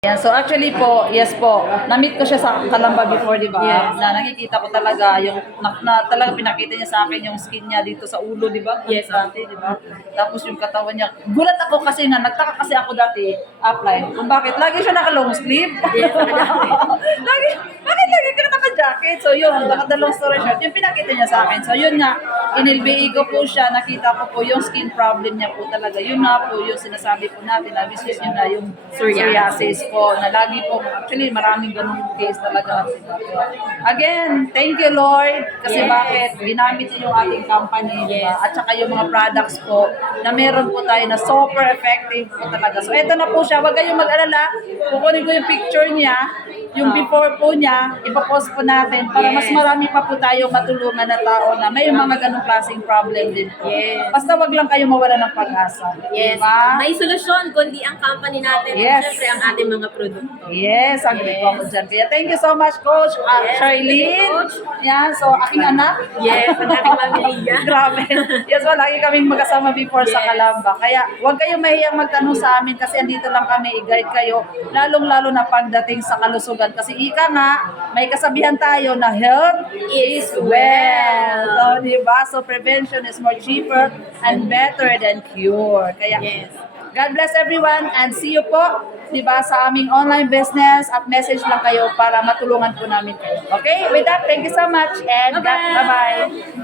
Yeah, so actually po, yes po, na-meet ko siya sa Calamba before, di ba? Yes. Na nakikita ko talaga yung na talagang pinakita niya sa akin yung skin niya dito sa ulo, di ba? Yes. Dati, di ba? Tapos yung katawan niya. Gulat ako kasi nga, nagtaka kasi ako dati, upline, kung bakit lagi siya naka-long sleeve. Yes, bakit lagi ka naka-jacket? So yun, naka-long story short, yung pinakita niya sa akin. So yun nga, in-LBA ko po siya, nakita ko po yung skin problem niya po talaga. Yun nga po yung sinasabi po natin, na business yun na yung psoriasis po, na lagi po, actually maraming ganung case talaga. Again, thank you Lord, kasi Yes. bakit ginamit niyo yung ating company, di ba? Yes. At saka yung mga products po, na meron po tayo na super effective po talaga. So eto na po siya, wag kayong mag-alala, kukunin ko yung picture niya, yung before po niya, ipopost po natin para mas Yes. marami pa po tayong matulungan na tao na may mga ganung klaseng problem din po. Yes. Basta wag lang kayo mawala ng pag-asa. Yes. Diba? May solusyon kundi ang company natin Yes. at syempre ang ating mga produkto. Yes, agree po ako dyan. Kaya thank you so much, Coach Yes, Charlene. Coach. Yan, so aking anak. Yes, ang ating pamilya. Grabe. Yes, well, lagi kaming magkasama before sa Yes. Calamba. Kaya huwag kayong mahiyang magtanong sa amin kasi andito lang kami, i-guide kayo, lalong-lalo na pagdating sa kalusugan. Kasi ika nga, may kasabihan tayo na health is wealth. So, di ba? So, prevention is more cheaper and better than cure. Kaya, Yes. God bless everyone and see you po, di ba, sa aming online business at message lang kayo para matulungan po namin kayo. Okay? With that, thank you so much and Bye-bye. bye-bye.